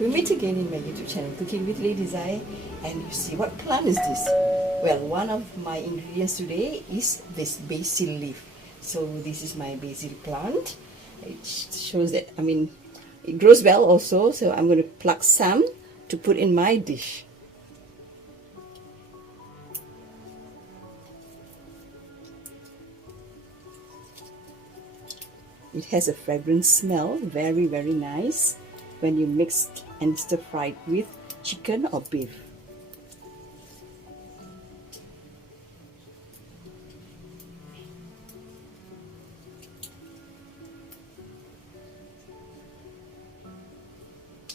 We meet again in my YouTube channel, Cooking with Lady Zai, and you see, what plant is this? Well, one of my ingredients today is this basil leaf. So this is my basil plant. It shows that, it grows well also, so I'm going to pluck some to put in my dish. It has a fragrant smell, very, very nice when you mix and stir fry it with chicken or beef.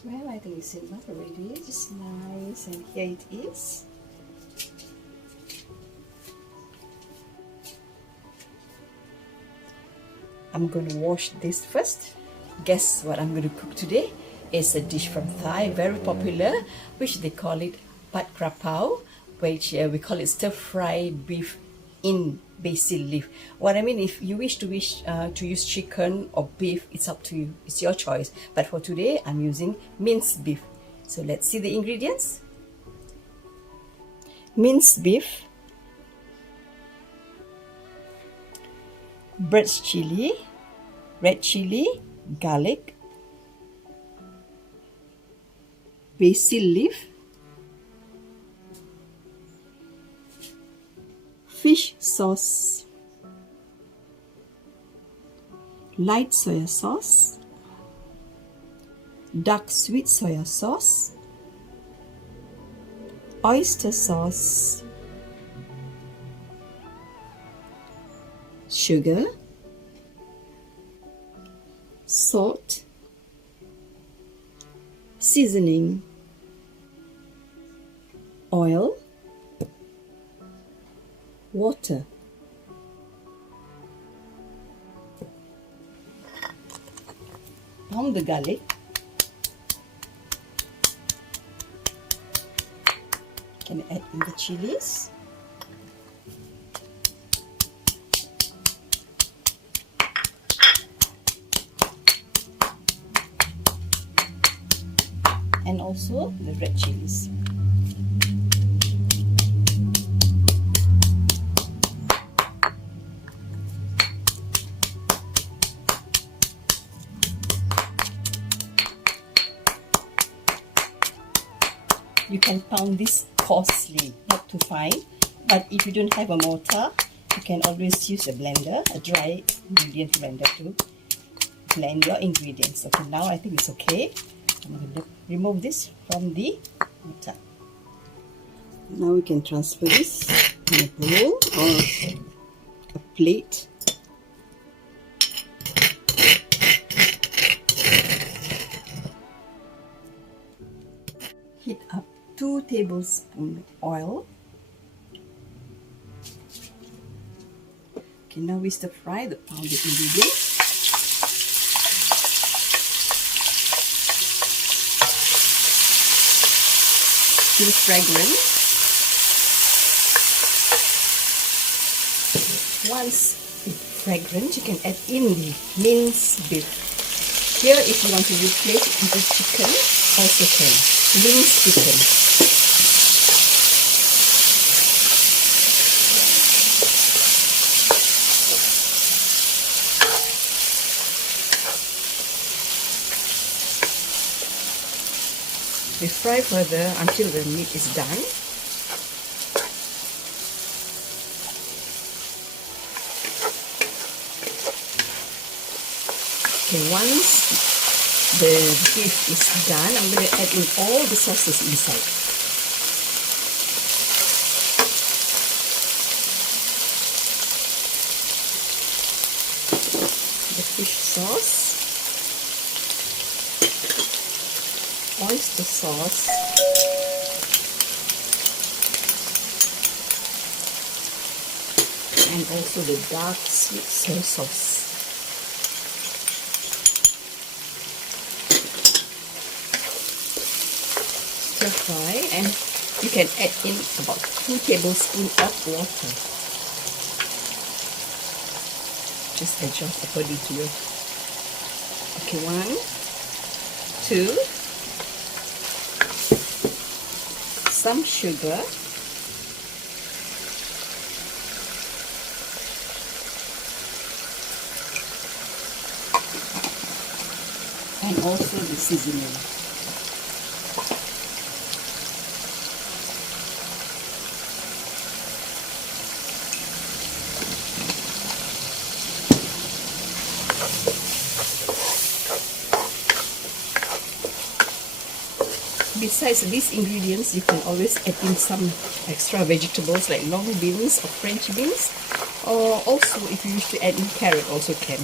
Well, I think it's enough already, just nice, and here it is. I'm going to wash this first. Guess what I'm going to cook today? It's a dish from Thai, very popular, which they call it Pad Kra Pao, which we call it stir-fry beef in basil leaf. What I mean, if you wish to use chicken or beef, it's up to you. It's your choice. But for today, I'm using minced beef. So let's see the ingredients. Minced beef, bird's chili, red chili, garlic, basil leaf, fish sauce, light soya sauce, dark sweet soya sauce, oyster sauce, sugar, salt, seasoning, oil, water. Pound the garlic. Can add in the chilies. And also the red chilies. You can pound this coarsely, not too fine, but if you don't have a mortar, you can always use a blender, a dry ingredient blender to blend your ingredients. Okay, now I think it's okay. I'm going to remove this from the mortar. Now we can transfer this in a bowl or a plate. Heat up 2 tablespoons oil. Okay, now we stir fry the pounded ingredients. Still fragrant. Once it's fragrant, you can add in the minced beef. Here, if you want to replace it with chicken, also can. Minced chicken. We fry further until the meat is done. Okay, once the beef is done, I'm going to add in all the sauces inside. The fish sauce, oyster sauce, and also the dark sweet soy sauce. Stir fry, and you can add in about 2 tablespoons of water. Just adjust according to your. Okay, 1, 2, some sugar, and also the seasoning. Besides these ingredients, you can always add in some extra vegetables like long beans or French beans, or also if you wish to add in carrot also can.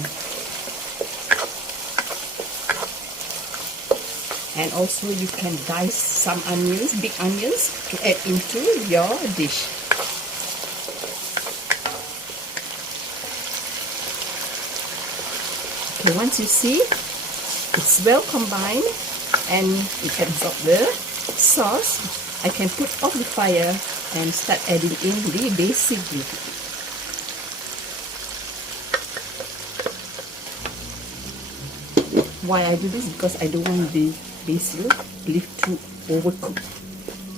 And also you can dice some onions, big onions, to add into your dish. Okay, once you see it's well combined and it can absorb the sauce, I can put off the fire and start adding in the basil leaf. Why I do this? Because I don't want the basil leaf to overcook.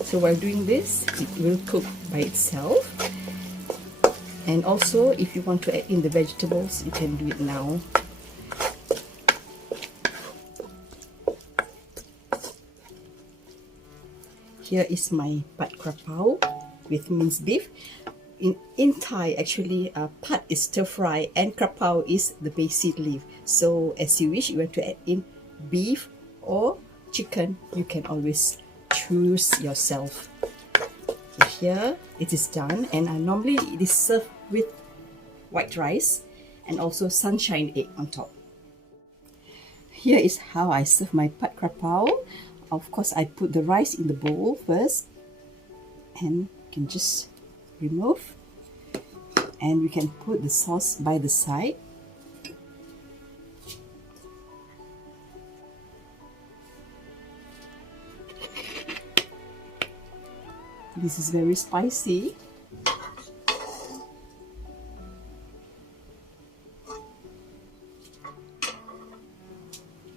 So while doing this, it will cook by itself. And also, if you want to add in the vegetables, you can do it now. Here is my Pad Kra Pao with minced beef. In Thai, actually, pad is stir fry and Kra Pao is the basil leaf. So as you wish, you want to add in beef or chicken, you can always choose yourself. So here it is done, and normally it is served with white rice and also sunshine egg on top. Here is how I serve my Pad Kra Pao. Of course, I put the rice in the bowl first, and you can just remove, and we can put the sauce by the side. This is very spicy.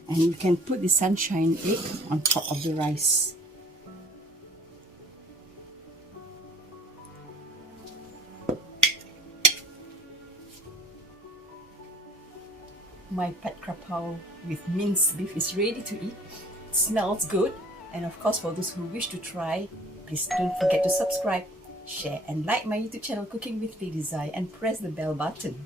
And you can put the sunshine egg on top of the rice. My Pad Kra Pao with minced beef is ready to eat. It smells good. And of course, for those who wish to try, please don't forget to subscribe, share and like my YouTube channel Cooking with Lady Zai, and press the bell button.